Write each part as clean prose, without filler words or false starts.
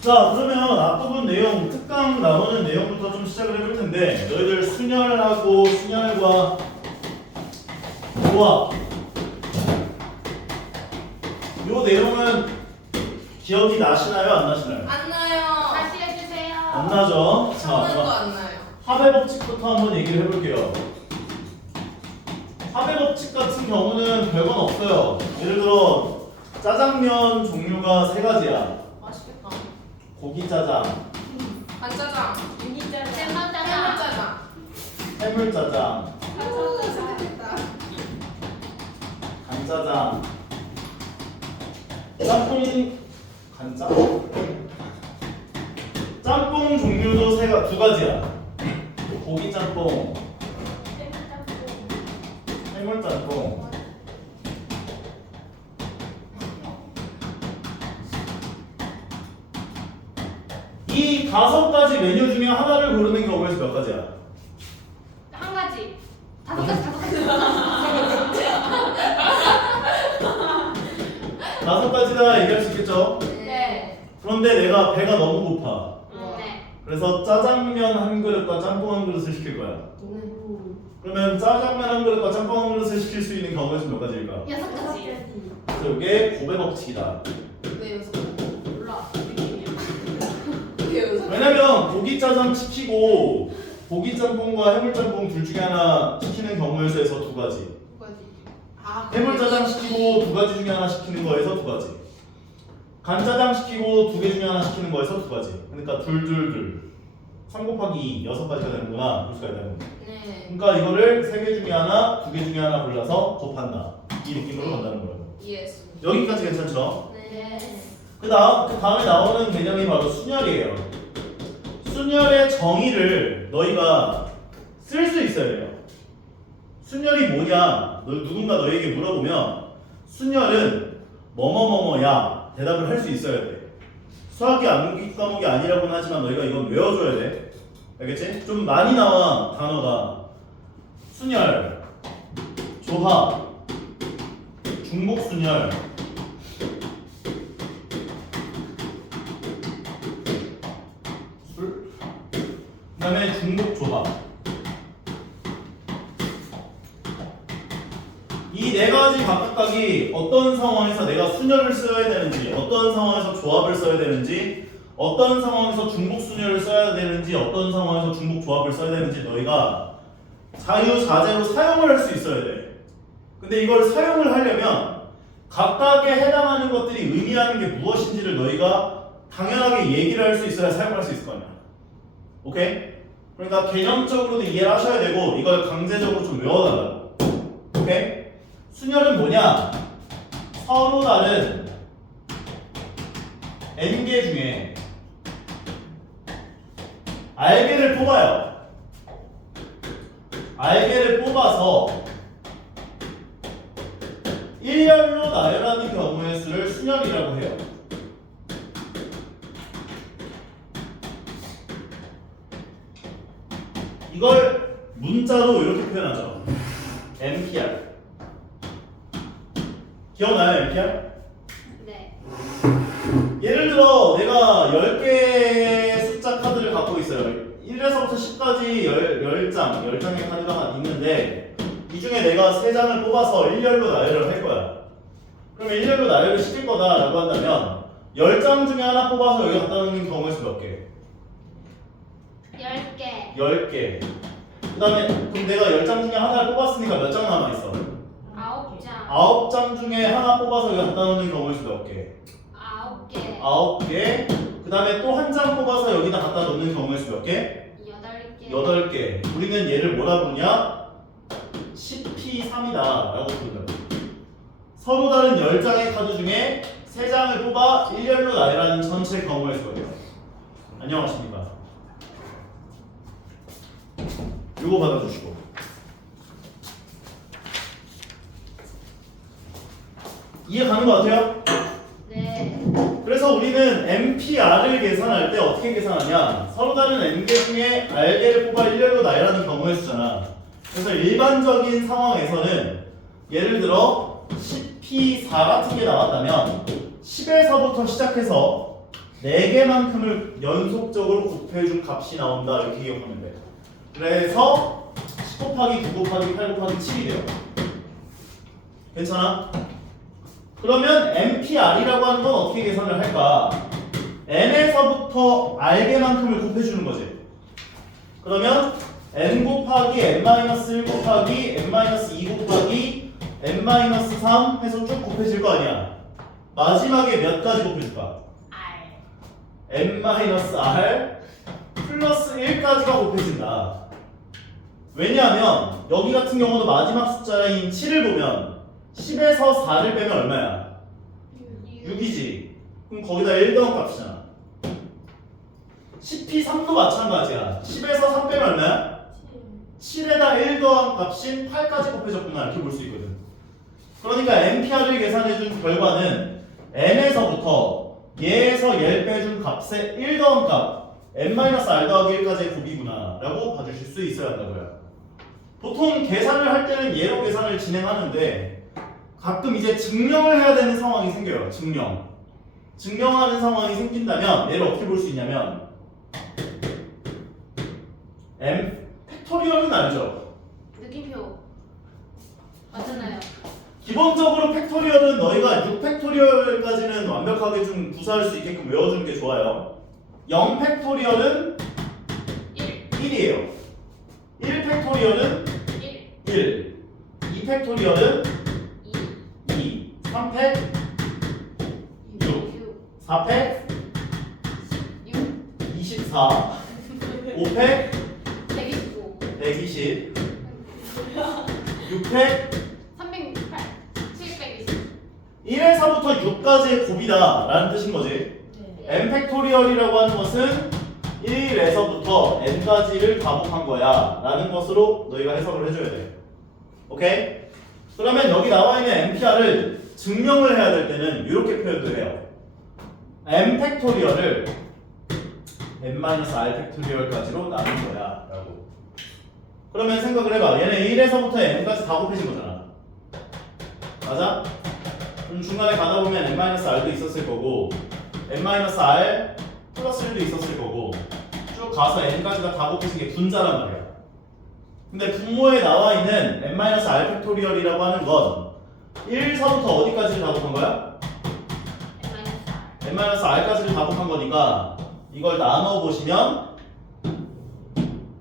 자, 그러면 앞부분 내용, 특강 나오는 내용부터 좀 시작을 해볼 텐데, 너희들 순열하고 순열과 조합, 요 내용은 기억이 나시나요? 안 나시나요? 안 나요. 다시 해주세요. 안 나죠? 자, 하나도 그럼 안 나요. 합의 법칙부터 한번 얘기를 해볼게요. 합의 법칙 같은 경우는 별건 없어요. 예를 들어 짜장면 종류가 세 가지야. 맛있겠다. 고기 짜장, 간짜장, 유니짜장, 해물짜장. 해물 짜장, 오, 잘했다. 간짜장, 짬뽕, 간짜? 짬뽕 종류도 두 가지야. 고기 짬뽕, 해물 짬뽕. 이 5가지 메뉴 중에 하나를 고르는 경우에서 몇 가지야? 한 가지. 5가지, 5가지. 5가지다 얘기할 수 있겠죠? 네. 그런데 내가 배가 너무 고파. 네. 그래서 짜장면 한 그릇과 짬뽕 한 그릇을 시킬 거야. 그러면 짜장면 한 그릇과 짬뽕 한 그릇을 시킬 수 있는 경우가 몇 가지일까? 6가지. 그래서 이게 고배 법칙이다. 네, 여섯 개. 몰라. 네, 여섯 개. 왜냐면 고기 짜장 시키고 고기 짬뽕과 해물 짬뽕 둘 중에 하나 시키는 경우에서 2가지. 두 가지. 아, 해물 짜장 시키고 2가지 중에 하나 시키는 거에서 2가지. 간짜장 시키고 2개 중에 하나 시키는 거에서 2가지. 그러니까 둘. 3 곱하기 2, 6가지가 되는구나. 볼 수가 있다는 거. 네. 그러니까 이거를 3개 중에 하나, 2개 중에 하나 골라서 곱한다. 이 느낌으로 간다는 거예요. 이해했습니다. 여기까지 괜찮죠? 네. 그 다음에 나오는 개념이 바로 순열이에요. 순열의 정의를 너희가 쓸 수 있어야 돼요. 순열이 뭐냐? 누군가 너에게 물어보면 순열은 뭐뭐뭐뭐야 대답을 할 수 있어야 돼. 수학이 암기 과목이 아니라고는 하지만 너희가 이건 외워줘야 돼. 알겠지? 좀 많이 나와 단어가. 순열, 조합, 중복순열, 술, 그 다음에 중복조합. 이 4가지 각각이 어떤 상황에서 내가 순열을 써야 되는지, 어떤 상황에서 조합을 써야 되는지, 어떤 상황에서 중복순열을 써야 되는지, 어떤 상황에서 중복조합을 써야 되는지 너희가 자유자재로 사용을 할 수 있어야 돼. 근데 이걸 사용을 하려면 각각에 해당하는 것들이 의미하는 게 무엇인지를 너희가 당연하게 얘기를 할 수 있어야 사용할 수 있을 거 아니야. 오케이? 그러니까 개념적으로도 이해를 하셔야 되고 이걸 강제적으로 좀 외워달라고. 오케이? 순열은 뭐냐? 서로 다른 n개 중에 알개를 뽑아요. 알개를 뽑아서 일렬로 나열하는 경우의 수를 순열이라고 해요. 이걸 문자로 이렇게 표현하죠. MPR. 기억나요, MPR? 네. 예를 들어 내가 10개의 숫자 카드를 갖고 있어요. 1에서부터 10까지 10장의 카드가 있는데 이 중에 내가 3장을 뽑아서 일렬로 나열을 할 거야. 그럼 일렬로 나열을 시킬 거다라고 한다면 10장 중에 하나 뽑아서 여기 갖다 놓는 경우에서 몇 개? 10개. 10개. 그 다음에 그럼 내가 10장 중에 하나를 뽑았으니까 몇 장 남아있어? 9장. 9장 중에 하나 뽑아서 여기 갖다 놓는 경우에서 몇 개? 9개. 9개. 그 다음에 또 한 장 뽑아서 여기다 갖다 놓는 경우에서 몇 개? 8개. 8개. 우리는 얘를 뭐라 부르냐? 10P3이다 라고 부른다. 서로 다른 10장의 카드 중에 3장을 뽑아 일렬로 나열하는 전체 경우의 수예요. 안녕하십니까. 요거 받아주시고. 이해 가는 것 같아요? 네. 그래서 우리는 MPR을 계산할 때 어떻게 계산하냐? 서로 다른 n개 중에 r개를 뽑아 일렬로 나열하는 경우의 수잖아. 그래서 일반적인 상황에서는 예를 들어 10P4 같은 게 나왔다면 10에서부터 시작해서 4개만큼을 연속적으로 곱해준 값이 나온다. 이렇게 기억하면 돼. 그래서 10 곱하기 9 곱하기 8 곱하기 7이 돼요. 괜찮아? 그러면 NPR이라고 하는 건 어떻게 계산을 할까? n에서부터 r개만큼을 곱해주는 거지. 그러면 n 곱하기 n-1 곱하기 n-2 곱하기 n-3 해서 쭉 곱해질 거 아니야. 마지막에 몇 가지 곱해줄까? R. n-r 플러스 1까지가 곱해진다. 왜냐하면 여기 같은 경우도 마지막 숫자인 7을 보면 10에서 4를 빼면 얼마야? 6이지. 그럼 거기다 1 더한 값이잖아. 10p3도 마찬가지야. 10에서 3 빼면 얼마야? 7에다 1 더한 값인 8까지 곱해졌구나. 이렇게 볼 수 있거든. 그러니까 NPR을 계산해준 결과는 n에서부터 얘에서 얘를 빼준 값의 1 더한 값 n-r 더하기 1까지의 곱이구나 라고 봐주실 수 있어야 한다고요. 보통 계산을 할 때는 얘로 계산을 진행하는데 가끔 이제 증명을 해야 되는 상황이 생겨요. 증명하는 상황이 생긴다면 얘를 어떻게 볼 수 있냐면 m 팩토리얼은 알죠? 느낌표. 맞잖아요. 기본적으로 팩토리얼은 너희가 6팩토리얼까지는 완벽하게 좀 구사할 수 있게끔 외워주는 게 좋아요. 0 팩토리얼은 1. 1이에요. 1 팩토리얼은 1. 1. 2 팩토리얼은 2. 2. 3 팩, 6. 6. 4 팩, 6. 24. 5 팩, 125. 120. 6 팩, 308. 720. 1에서부터 6까지의 곱이다 라는 뜻인 거지. n 팩토리얼이라고 하는 것은 1에서부터 n까지를 다 곱한 거야 라는 것으로 너희가 해석을 해줘야 돼. 오케이? 그러면 여기 나와 있는 NPR을 증명을 해야 될 때는 이렇게 표현도 해요. n 팩토리얼을 n-r 팩토리얼까지로 나눈 거야 라고. 그러면 생각을 해봐. 얘는 1에서부터 n까지 다 곱해진 거잖아. 맞아? 그럼 중간에 가다 보면 n-r도 있었을 거고 n-r 플러스 1도 있었을 거고 쭉 가서 n까지가 다 곱해진 게 분자란 말이야. 근데 분모에 나와 있는 n-r 팩토리얼이라고 하는 건 1서부터 어디까지를 다 곱한 거야? n-r까지를 다 곱한 거니까 이걸 나눠 보시면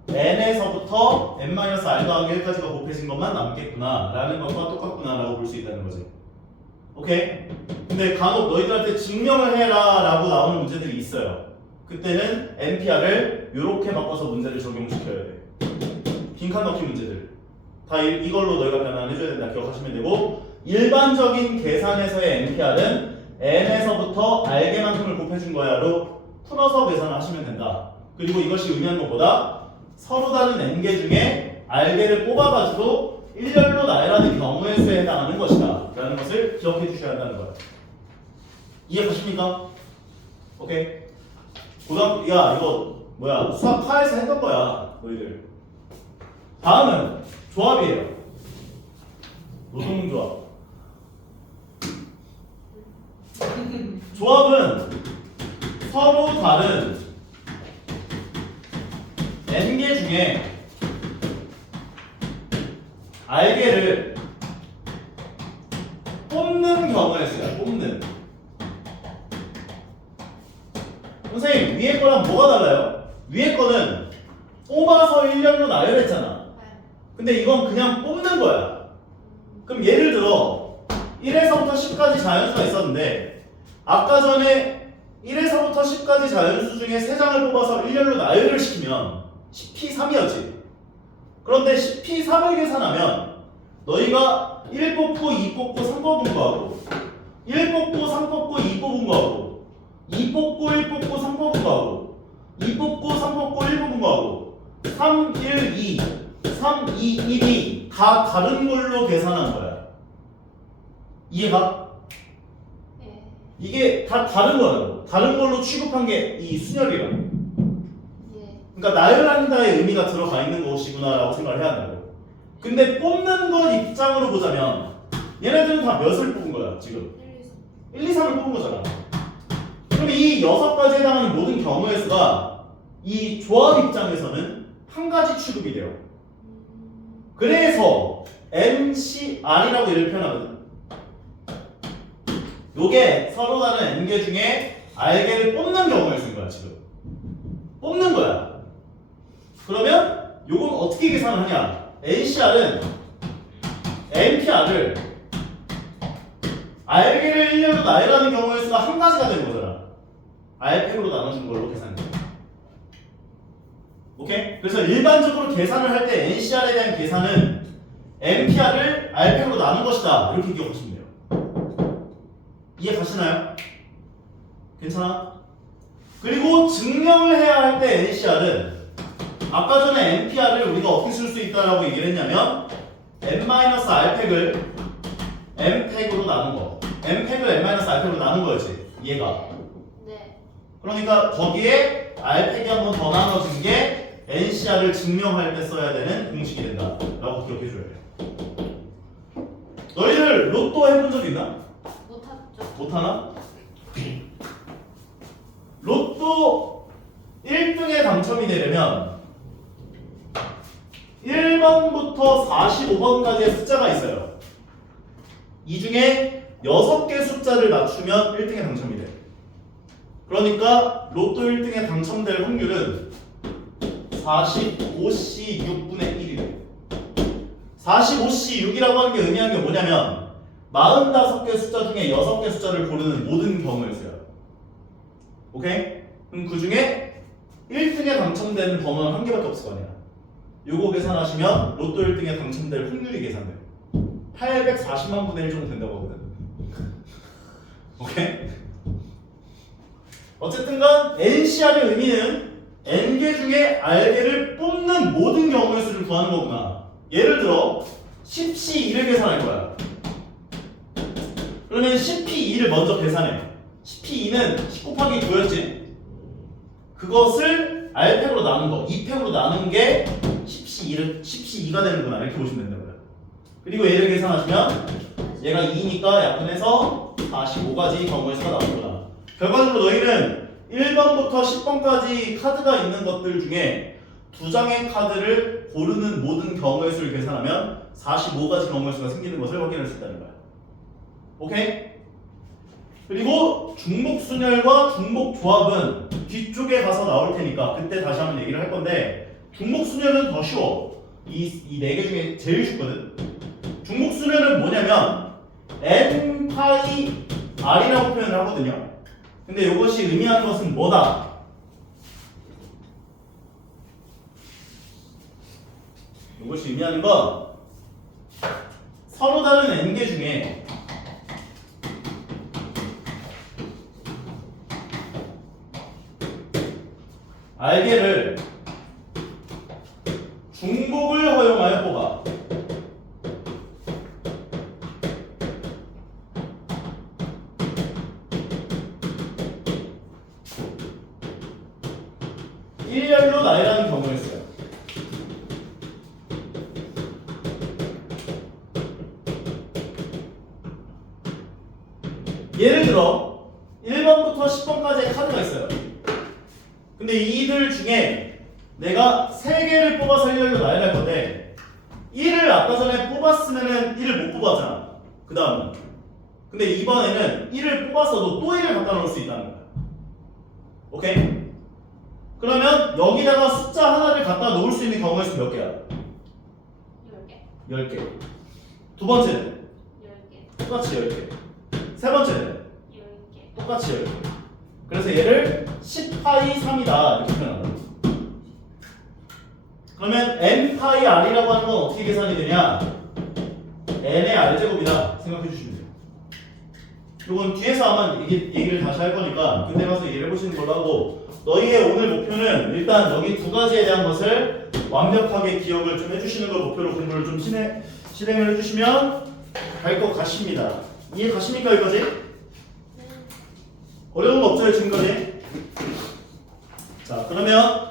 n에서부터 n-r 더하기 1까지가 곱해진 것만 남겠구나 라는 것과 똑같구나 라고 볼 수 있다는 거지. 오케이? 근데 간혹 너희들한테 증명을 해라 라고 나오는 문제들이 있어요. 그때는 NPR을 이렇게 바꿔서 문제를 적용시켜야 돼. 빈칸 넣기 문제들 다 이걸로 너희가 변환해줘야 된다 기억하시면 되고, 일반적인 계산에서의 NPR은 n에서부터 r개만큼을 곱해준 거야로 풀어서 계산하시면 된다. 그리고 이것이 의미하는 것보다 서로 다른 n개 중에 r개를 뽑아가지고 일렬로 나열하는 경우의 수에 해당하는 것이다 라는 것을 기억해 주셔야 한다는 거예요. 이해가십니까? 오케이? 고등학교 야 이거 뭐야 수학 파에서 했던 거야 너희들. 다음은 조합이에요. 노동조합. 조합은 서로 다른 n개 중에 r개를 뽑는 경우의 수야. 뽑는. 선생님 위에 거랑 뭐가 달라요? 위에 거는 뽑아서 일렬로 나열했잖아. 근데 이건 그냥 뽑는 거야. 그럼 예를 들어 1에서부터 10까지 자연수가 있었는데 아까 전에 1에서부터 10까지 자연수 중에 3장을 뽑아서 일렬로 나열을 시키면 10p3이었지. 그런데 10p3을 계산하면 너희가 1 뽑고 2 뽑고 3 뽑은 거하고 1 뽑고 3 뽑고 2 뽑은 거하고 2 뽑고 1 뽑고 3 뽑은 거하고 2 뽑고 3 뽑고 1 뽑은 거하고 3, 1, 2, 3, 2, 1이 다 다른 걸로 계산한 거야. 이해가? 네. 이게 다 다른 거라고. 다른 걸로 취급한 게 이 순열이라고. 예. 그러니까 나열한다의 의미가 들어가 있는 것이구나라고 생각을 해야 한다고. 근데 뽑는 것 입장으로 보자면 얘네들은 다 몇을 뽑은 거야 지금? 1, 2, 3을 뽑은 거잖아. 그럼 이 6가지에 해당하는 모든 경우의 수가 이 조합 입장에서는 한 가지 취급이 돼요. 그래서 NCR이라고 이렇게 표현하거든. 요게 서로 다른 N개 중에 R개를 뽑는 경우의 수인 거야, 지금. 뽑는 거야. 그러면 요건 어떻게 계산을 하냐? NCR은 NPR을 R개를 1년으로 나열하는 경우의 수가 한 가지가 되는 거잖아. R팩으로 나눠준 걸로 계산해. 오케이? 그래서 일반적으로 계산을 할 때 NCR에 대한 계산은 NPR을 R팩으로 나눈 것이다. 이렇게 기억하시면 돼요. 이해 가시나요? 괜찮아? 그리고 증명을 해야 할 때 NCR은 아까 전에 NPR을 우리가 어떻게 쓸 수 있다라고 얘기를 했냐면 N-R팩을 M팩으로 나눈 거. M팩을 N-R팩으로 나눈 거였지. 이해가? 네. 그러니까 거기에 R팩이 한 번 더 나눠진 게 NCR을 증명할 때 써야 되는 공식이 된다 라고 기억해 줘야 돼. 너희들 로또 해본 적 있나? 못하죠. 못하나? 로또 1등에 당첨이 되려면 1번부터 45번까지의 숫자가 있어요. 이 중에 6개 숫자를 맞추면 1등에 당첨이 돼. 그러니까 로또 1등에 당첨될 확률은 45C 6분의 1이 돼. 45C 6이라고 하는 게 의미하는 게 뭐냐면 45개 숫자 중에 6개 숫자를 고르는 모든 경우의 수야. 오케이? 그럼 그 중에 1등에 당첨되는 번호는 한 개밖에 없을 거 아니야. 요거 계산하시면 로또 1등에 당첨될 확률이 계산돼요. 840만 분의 1 정도 된다고 하거든. 오케이? 어쨌든간 NCR의 의미는 N개 중에 R개를 뽑는 모든 경우의 수를 구하는 거구나. 예를 들어 10C2를 계산할 거야. 그러면 10P2를 먼저 계산해. 10P2는 10 곱하기 9였지. 그것을 R팩으로 나눈 거, 2팩으로 나눈 게 10C2가 되는구나. 이렇게 보시면 된다고요. 그리고 얘를 계산하시면 얘가 2니까 약분해서 45가지 경우의 수가 나오는구나. 결과적으로 너희는 1번부터 10번까지 카드가 있는 것들 중에 2장의 카드를 고르는 모든 경우의 수를 계산하면 45가지 경우의 수가 생기는 것을 확인할 수 있다는 거야. 오케이? 그리고 중복순열과 중복조합은 뒤쪽에 가서 나올 테니까 그때 다시 한번 얘기를 할 건데 중복순열은 더 쉬워. 이 4개 중에 제일 쉽거든. 중복순열은 뭐냐면 N 파이 R이라고 표현을 하거든요. 근데 이것이 의미하는 것은 뭐다? 이것이 의미하는 건 서로 다른 N개 중에 R개를 중복을 허용하여 뽑아. 일렬로 나열하는 경우가 있어요. 예를 들어 1번부터 10번까지의 카드가 있어요. 근데 이들 중에 내가 3개를 뽑아서 일렬로 나열할 건데 1을 아까 전에 뽑았으면은 1을 못 뽑았잖아. 그 다음은 근데 이번에는 1을 뽑았어도 또 1을 갖다 놓을 수 있다는 거야. 오케이? 그러면 여기다가 숫자 하나를 갖다 놓을 수 있는 경우의 수 몇 개야? 10개. 10개. 두 번째는 10개. 똑같이 10개. 세 번째는 10개. 똑같이 10개. 그래서 얘를 10파이 3이다 이렇게 표현한다. 그러면 n 파이 r이라고 하는 건 어떻게 계산이 되냐? n의 r제곱이다 생각해 주시면 돼요. 이건 뒤에서 아마 얘기를 다시 할 거니까 그때 가서 얘기를 해보시는 걸로 하고 너희의 오늘 목표는 일단 여기 두 가지에 대한 것을 완벽하게 기억을 좀 해주시는 걸 목표로 공부를 좀 실행을 해주시면 갈 것 같습니다. 이해 가십니까 여기까지? 어려운 거 없어요 지금까지? 자 그러면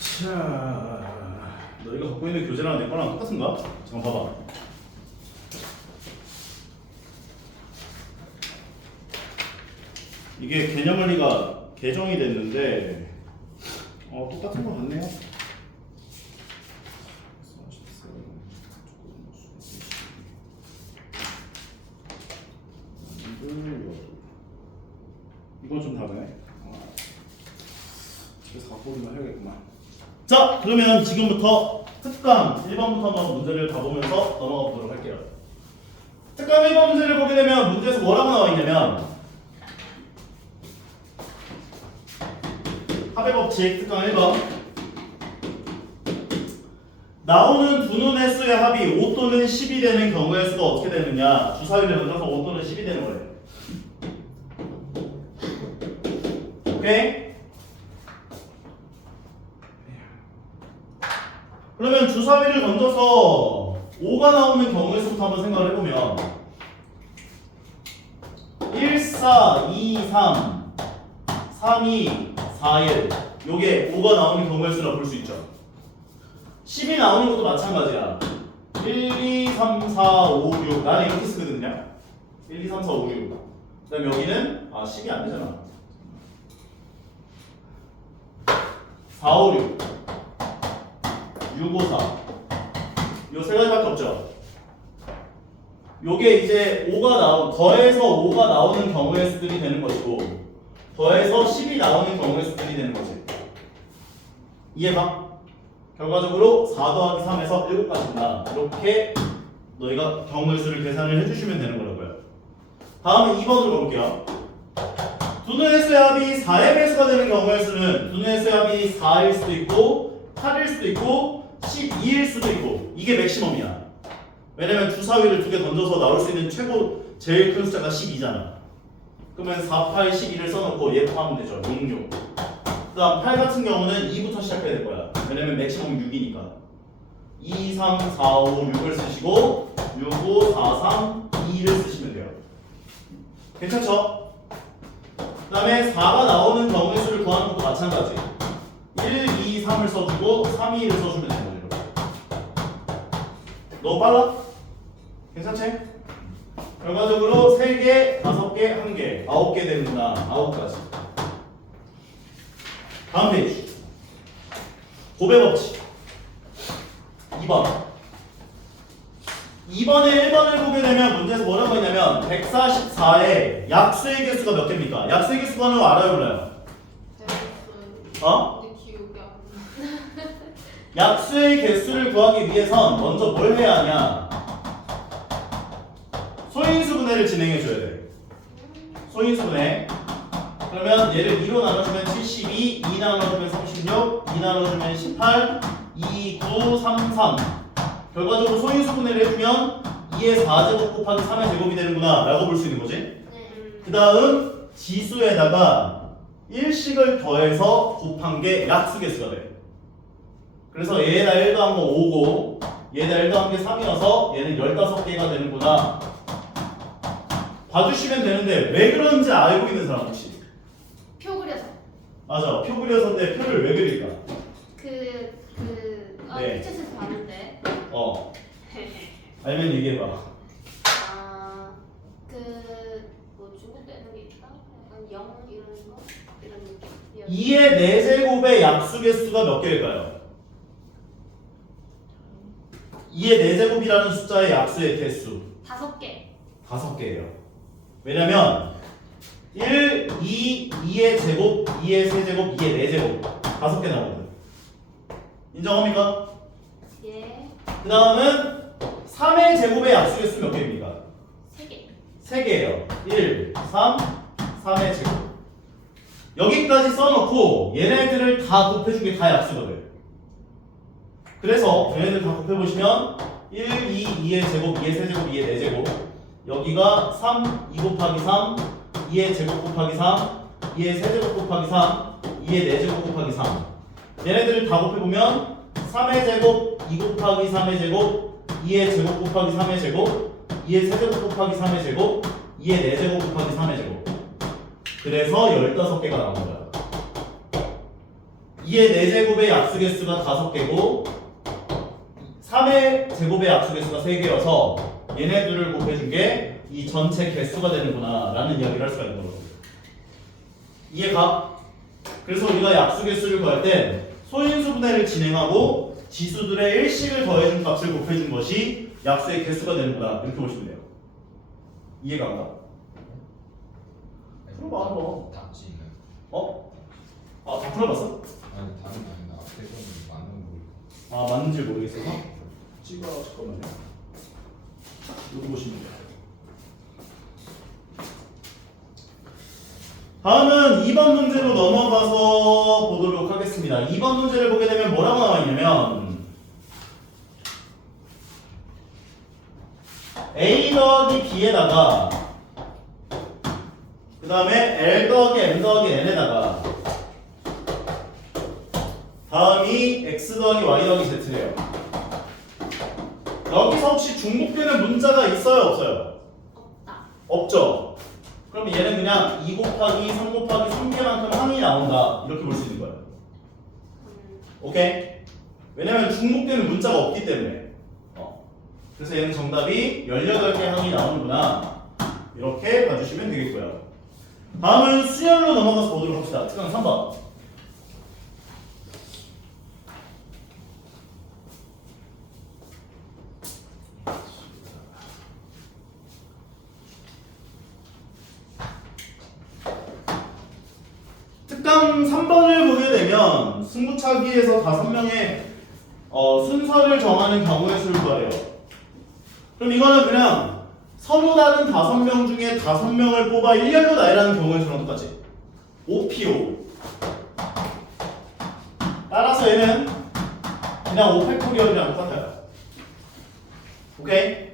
자 너희가 갖고 있는 봐봐. 이게 개념원리가 개정이 됐는데 똑같은 거 같네요. 이건 좀 다르네. 집에서 갖고 오기만 해야겠구만. 자, 그러면 지금부터 특강 1번부터 한번 문제를 가보면서 넘어가 보도록 할게요. 특강 1번 문제를 보게 되면 문제에서 뭐라고 나와 있냐면 합의 법칙 특강 1번 나오는 두 눈의 수의 합이 5 또는 10이 되는 경우의 수가 어떻게 되느냐. 주사위를 던져서 5 또는 10이 되는 거예요. 오케이? 그러면 주사위를 던져서 5가 나오는 경우의 수부터 한번 생각을 해보면 1, 4, 2, 3, 3, 2, 4, 1 요게 5가 나오는 경우의 수라 볼 수 있죠. 10이 나오는 것도 마찬가지야. 1, 2, 3, 4, 5, 6 나는 이렇게 쓰거든요. 1, 2, 3, 4, 5, 6 그 다음 여기는 10이 안 되잖아. 4, 5, 6 6, 5, 4 요 세 가지밖에 없죠. 요게 이제 5가 더해서 5가 나오는 경우의 수들이 되는 것이고 더해서 10이 나오는 경우의 수들이 되는 거지. 이해가? 결과적으로 4 더하기 3에서 7까지다. 이렇게 너희가 경우의 수를 계산을 해주시면 되는 거라고요. 다음에 2번으로 가볼게요. 두 눈의 수의 합이 4의 배수가 되는 경우의 수는 두 눈의 수의 합이 4일 수도 있고 8일 수도 있고 12일 수도 있고 이게 맥시멈이야. 왜냐면 주사위를 두 개 던져서 나올 수 있는 제일 큰 숫자가 12잖아. 그러면 4, 8, 12를 써놓고 얘 포함하면 되죠. 6, 6. 그 다음 8 같은 경우는 2부터 시작해야 될 거야. 왜냐면 맥시멈 6이니까 2, 3, 4, 5, 6을 쓰시고 6, 5, 4, 3, 2를 쓰시면 돼요. 괜찮죠? 그 다음에 4가 나오는 경우의 수를 구하는 것도 마찬가지. 1, 2, 3을 써주고 3, 2를 써주면 되는 거죠. 너무 빨라? 괜찮지? 결과적으로 3개, 5개, 1개, 9개 되는구나. 9가지. 다음 페이지. 고배 법칙 2번 2번에 1번을 보게 되면 문제에서 뭐라고 했냐면 144의 약수의 개수가 몇 개입니까? 약수의 개수 구하는 거 알아요 몰라요? 어? 근데 기억이 안 나. 약수의 개수를 구하기 위해선 먼저 뭘 해야 하냐? 소인수분해를 진행해 줘야 돼. 소인수분해. 그러면 얘를 2로 나눠주면 72, 2 나눠주면 36, 2 나눠주면 18, 2, 9, 3, 3. 결과적으로 소인수분해를 해주면 2의 4제곱 곱하기 3의 제곱이 되는구나 라고 볼 수 있는 거지. 그 다음 지수에다가 1씩을 더해서 곱한 게 약수개수가 돼. 그래서 얘에다 1 더한 거 5고 얘에다 1 더한 게 3이어서 얘는 15개가 되는구나. 봐주시면 되는데 왜 그런지 알고 있는 사람 혹시? 표 그려서. 맞아. 표 그려서인데 표를 왜 그릴까? 네. 피처에서 봤는데. 알면 얘기해봐. 뭐 중국되는 게 있다? 약간 영 이런 거? 이런 느낌? 2의 4제곱의 약수개수가 몇 개일까요? 2의 4제곱이라는 숫자의 약수의 개수 5개. 5개예요. 왜냐면 1, 2, 2의 제곱, 2의 세제곱, 2의 4제곱 5개 나오거든. 인정합니까? 예. 그 다음은 3의 제곱의 약수개수 몇 개입니까? 3개. 3개예요. 1, 3, 3의 제곱. 여기까지 써놓고 얘네들을 다 곱해준 게 다 약수거든. 그래서 얘네들 다 곱해보시면 1, 2, 2의 제곱, 2의 세제곱, 2의 4제곱. 여기가 3, 2 곱하기 3, 2의 제곱 곱하기 3, 2의 세제곱 곱하기 3, 2의 4제곱 곱하기 3. 얘네들을 다 곱해보면 3의 제곱, 2 곱하기 3의 제곱, 2의 제곱 곱하기 3의 제곱, 2의 세제곱 곱하기 3의 제곱, 2의 4제곱 곱하기 3의 제곱. 그래서 15개가 나온 거야. 2의 4제곱의 약수개수가 5개고 3의 제곱의 약수개수가 3개여서 얘네들을 곱해준 게 이 전체 개수가 되는구나 라는 이야기를 할 수가 있는 거거든요. 이해가? 그래서 우리가 약수개수를 구할 때 소인수분해를 진행하고 지수들의 일식을 더해준 값을 곱해준 것이 약수의 개수가 되는구나 이렇게 보시면 돼요. 이해가 안 가? 풀어봐 한번. 답지 있나요? 어? 아, 다 풀어봤어? 아니 답은 아닌데 앞에 거는 맞는 거. 아, 맞는지 모르겠어서 찍어. 잠깐만요. 여기 보시면 돼요. 다음은 2번 문제로 넘어가서 보도록 하겠습니다. 2번 문제를 보게 되면 뭐라고 나와 있냐면 A 더하기 B에다가 그 다음에 L 더하기 M 더하기 N에다가 다음이 X 더하기 Y 더하기 Z래요. 여기서 혹시 중복되는 문자가 있어요? 없어요? 없다. 없죠? 그럼 얘는 그냥 2 곱하기 3 곱하기 3개만큼 항이 나온다 이렇게 볼 수 있는 거예요. 오케이? 왜냐면 중복되는 문자가 없기 때문에. 그래서 얘는 정답이 18개 항이 나오는구나 이렇게 봐주시면 되겠고요. 다음은 수열로 넘어가서 보도록 합시다. 특강 3번. 특강 3번을 보게 되면 승부차기에서 5명의 순서를 정하는 경우의 수를 구하래요. 그럼 이거는 그냥 서로 다른 5명 중에 5명을 뽑아 일렬로 나열하는 경우의 수랑 똑같지. 5P5. 따라서 얘는 그냥 5팩토리얼이랑 똑같아요. 오케이?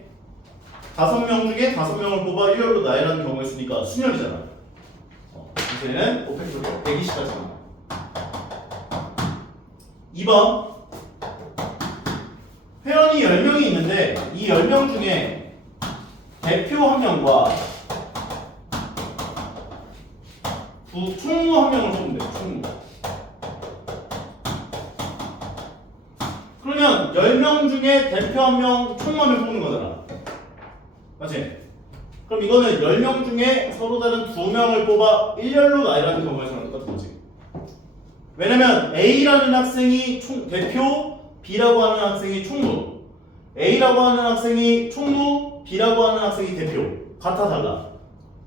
5명 중에 5명을 뽑아 일렬로 나열하는 경우의 수니까 순열이잖아. 그래서 얘는 5팩토리얼 120까지만. 2번 회원이 10명이 있는데 이 10명 중에 대표 1명과 총무 1명을 뽑으면 돼요. 총무. 그러면 10명 중에 대표 1명, 총무 1명 뽑는 거잖아. 맞지? 그럼 이거는 10명 중에 서로 다른 2명을 뽑아 일렬로 나열하는 경우에서는 똑같은 거지. 왜냐면 A라는 학생이 대표, B라고 하는 학생이 총무, A라고 하는 학생이 총무, B라고 하는 학생이 대표. 같아 달라?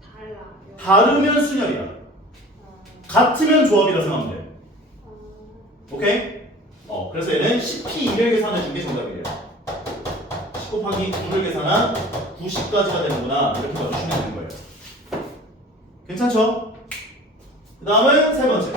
달라. 다르면 순열이야. 같으면 조합이라 생각하면 돼. 오케이? 그래서 얘는 10P2를 계산해 준 게 정답이에요. 10 곱하기 9를 계산한 90까지가 되는구나 이렇게 봐주시면 되는 거예요. 괜찮죠? 그 다음은 세 번째.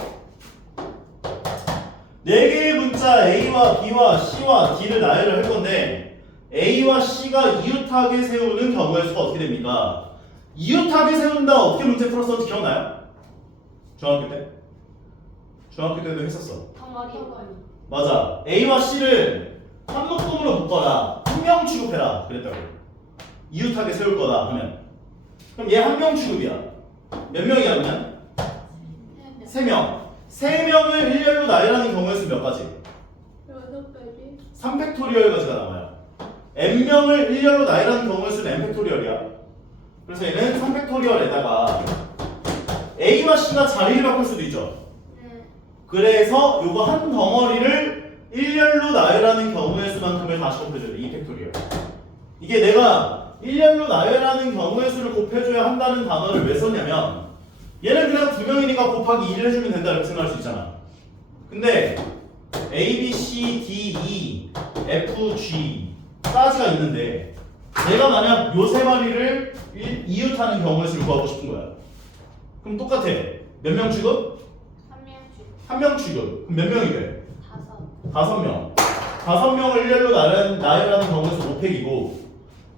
4개의 문자 A와 B와 C와 D를 나열을 할 건데 A와 C가 이웃하게 세우는 경우의 수가 어떻게 됩니까? 이웃하게 세운다 어떻게 문제 풀었었는지 기억나요? 중학교 때? 중학교 때도 했었어. 덩어리. 맞아. A와 C를 한 묶음으로 묶어라. 한 명 취급해라. 그랬다고. 이웃하게 세울 거다 하면. 그럼 얘 한 명 취급이야. 몇 명이야 그러면? 3명. 3명을 일렬로 나열하는 경우의 수 몇 가지? 6가지. 3팩토리얼까지가 나와요. n명을 일렬로 나열하는 경우의 수는 n팩토리얼이야. 그래서 얘는 3팩토리얼에다가 A와 C가 자리를 바꿀 수도 있죠. 네. 그래서 요거 한 덩어리를 일렬로 나열하는 경우의 수만큼을 다시 곱해줘야 돼. 2팩토리얼. 이게 내가 일렬로 나열하는 경우의 수를 곱해줘야 한다는 단어를 왜 썼냐면 얘는 그냥 2명이니까 곱하기 2를 해주면 된다 이렇게 생각할 수 있잖아. 근데 A, B, C, D, E, F, G 까지가 있는데 내가 만약 요 세 마리를 이웃하는 경우의 수를 구하고 싶은 거야. 그럼 똑같아. 몇 명 취급? 3명 주. 1명 취급. 그럼 몇 명이 돼? 5. 5명. 5명을 일렬로 나열하는 경우의 수 5팩이고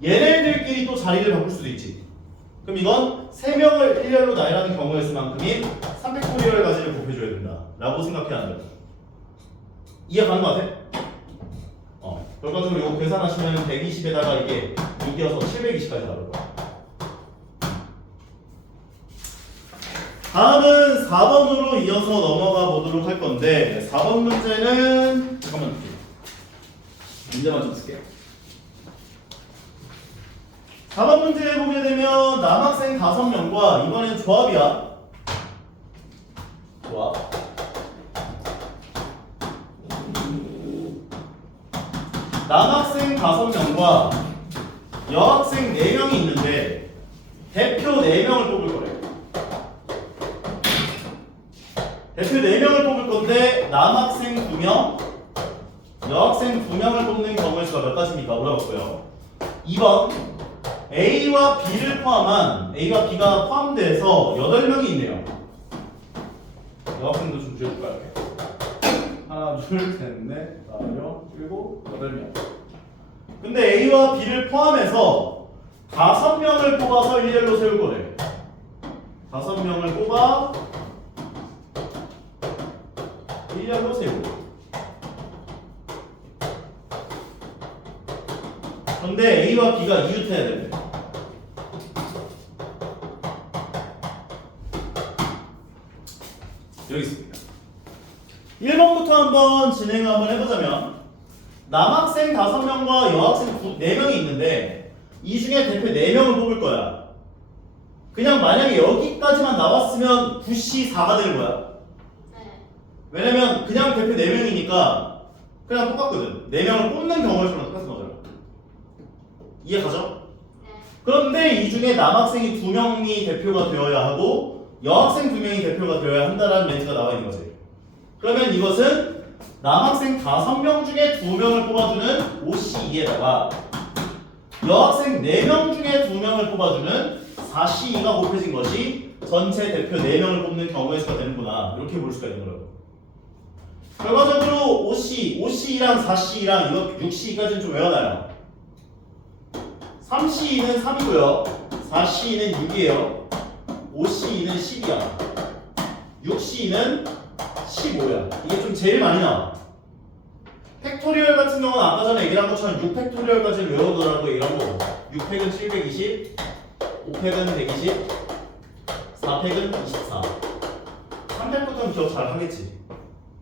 얘네들끼리 또 자리를 바꿀 수도 있지. 그럼 이건 3명을 일렬로 나열하는 경우의 수만큼인 3팩토리얼 가지를 곱해줘야 된다 라고 생각해야 한다. 이해 가는 거 같아? 결과적으로 이거 계산하시면 120에다가 이게 6이어서 720까지 나올 거야. 다음은 4번으로 이어서 넘어가 보도록 할 건데 4번 문제는 잠깐만 문제만 좀 쓸게요. 4번 문제 보게 되면 남학생 5명과 이번엔 조합이야. 조합. 남학생 5명과 여학생 4명이 있는데 대표 4명을 뽑을 거래. 대표 4명을 뽑을 건데 남학생 2명, 여학생 2명을 뽑는 경우의 수가 몇 가지입니까? 물어봤고요. 2번 A와 B를 포함한 A와 B가 포함돼서 8명이 있네요. 여학생도 좀 줄여줄까요? 하나, 둘, 셋, 넷, 다섯, 일곱, 8명. 근데 A와 B를 포함해서 5명을 뽑아서 일렬로 세울 거래. 5명을 뽑아 일렬로 세우고. 그런데 A와 B가 이웃해야 되는데 여기 있습니다. 1번부터 한번 진행을 한번 해보자면 남학생 5명과 여학생 4명이 있는데 이 중에 대표 4명을 뽑을 거야. 그냥 만약에 여기까지만 나왔으면 9시 4가 되는 거야. 네. 왜냐면 그냥 대표 4명이니까 그냥 똑같거든. 4명을 뽑는 경우의 수랑 똑같은 거잖아. 이해 가죠? 네. 그런데 이 중에 남학생이 2명이 대표가 되어야 하고 여학생 2명이 대표가 되어야 한다는 멘트가 나와 있는 거지. 그러면 이것은 남학생 5명 중에 2명을 뽑아주는 OC2에다가 여학생 4명 중에 2명을 뽑아주는 4C2가 곱해진 것이 전체 대표 4명을 뽑는 경우의 수가 되는구나. 이렇게 볼 수가 있는 거라고. 결과적으로 OC2랑 4C2랑 이거 6C2까지는 좀 외워놔요. 3C2는 3이고요. 4C2는 6이에요. 5C2는 10이야. 6C2는 15야. 이게 좀 제일 많이 나와. 팩토리얼 같은 경우는 아까 전에 얘기한 것처럼 6팩토리얼까지는 외우더라고 얘기를 하고 6팩은 720, 5팩은 120, 4팩은 24. 3팩부터는 기억 잘 하겠지.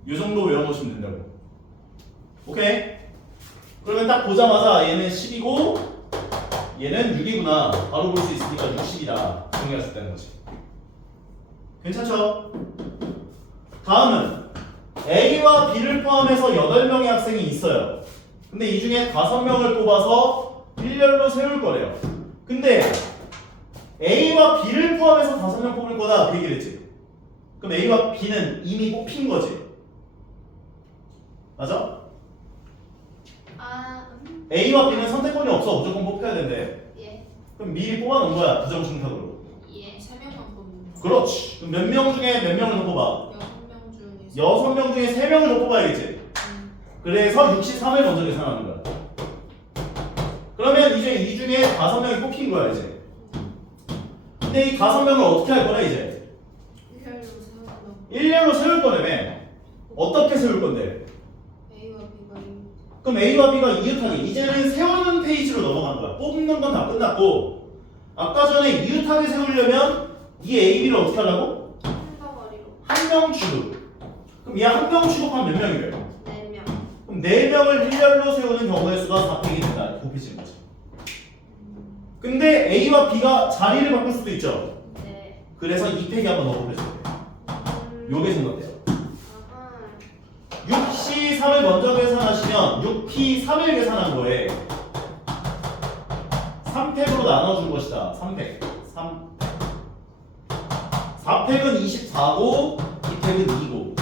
이 정도 외워놓으시면 된다고. 오케이? 그러면 딱 보자마자 얘는 10이고 얘는 6이구나. 바로 볼 수 있으니까 60이다. 정리할 수 있다는 거지. 괜찮죠? 다음은 A와 B를 포함해서 8명의 학생이 있어요. 근데 이 중에 5명을 뽑아서 일렬로 세울 거래요. 근데 A와 B를 포함해서 5명 뽑을 거다. 그 얘기를 했지. 그럼 A와 B는 이미 뽑힌 거지. 맞아? A와 B는 선택권이 없어. 무조건 뽑혀야 된대. 예. 그럼 미리 뽑아놓은 거야. 부정승탁으로. 예. 3명만 뽑는 거. 그렇지. 그럼 몇 명 중에 몇 명을 더 뽑아? 6명 중에서 6명 중에 3명을 더 뽑아야겠지. 그래서 63을 먼저 계산하는 거야. 그러면 이제 이 중에 5명이 뽑힌 거야 이제. 근데 이 5명을 어떻게 할 거냐 이제? 일렬로 세우는 일렬로 세울 거라며. 어떻게 세울 건데? A와 B가 그럼 A와 B가 이웃하게. 이제는 세우는 페이지로 넘어간 거야. 뽑는 건 다 끝났고 아까 전에 이웃하게 세우려면 이 A, B를 어떻게 하려고? 한 덩어리로. 한 명 취급. 그럼 얘 한 명 취급하면 몇 명이래? 4명. 그럼 4명을 일렬로 세우는 경우의 수가 4팩이 된다. 곱해지는 거죠. 근데 A와 B가 자리를 바꿀 수도 있죠. 네. 그래서 2팩이 한번 더 곱해져야 돼요. 요게 생각돼요. 아하. 6C3을 먼저 계산하시면 6P3을 계산한 거에 3팩으로 나눠준 것이다. 3팩. 3. 4팩은 24고 2팩은 2고.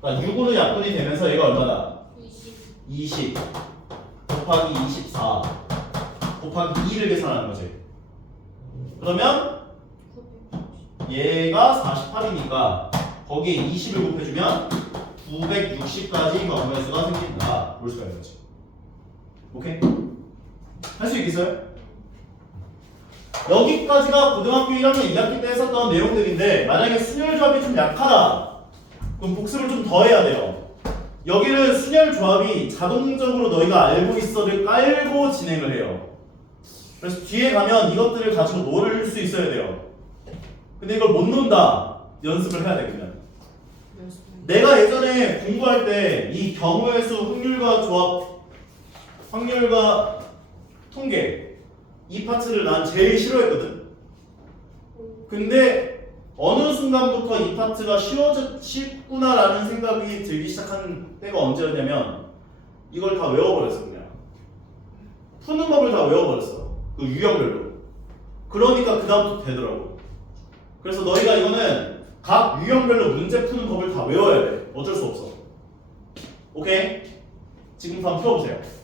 그러니까 6으로 약분이 되면서 얘가 얼마다? 20 곱하기 24 곱하기 2를 계산하는 거지. 그러면 얘가 48이니까 거기에 20을 곱해주면 960까지 경우의 수가 생긴다. 볼 수가 있는 거지. 오케이? 할 수 있겠어요? 여기까지가 고등학교 1학년 2학기 때 했었던 내용들인데 만약에 순열 조합이 좀 약하다 그럼 복습을 좀 더 해야 돼요. 여기는 순열 조합이 자동적으로 너희가 알고 있어를 깔고 진행을 해요. 그래서 뒤에 가면 이것들을 가지고 놀 수 있어야 돼요. 근데 이걸 못 논다. 연습을 해야 되면. 내가 예전에 공부할 때 이 경우의 수 확률과 조합 확률과 통계 이 파트를 난 제일 싫어했거든. 근데 어느 순간부터 이 파트가 쉽구나라는 생각이 들기 시작한 때가 언제였냐면 이걸 다 외워버렸어. 그냥 푸는 법을 다 외워버렸어. 그 유형별로. 그러니까 그 다음부터 되더라고. 그래서 너희가 이거는 각 유형별로 문제 푸는 법을 다 외워야 돼. 어쩔 수 없어. 오케이? 지금부터 한번 풀어보세요.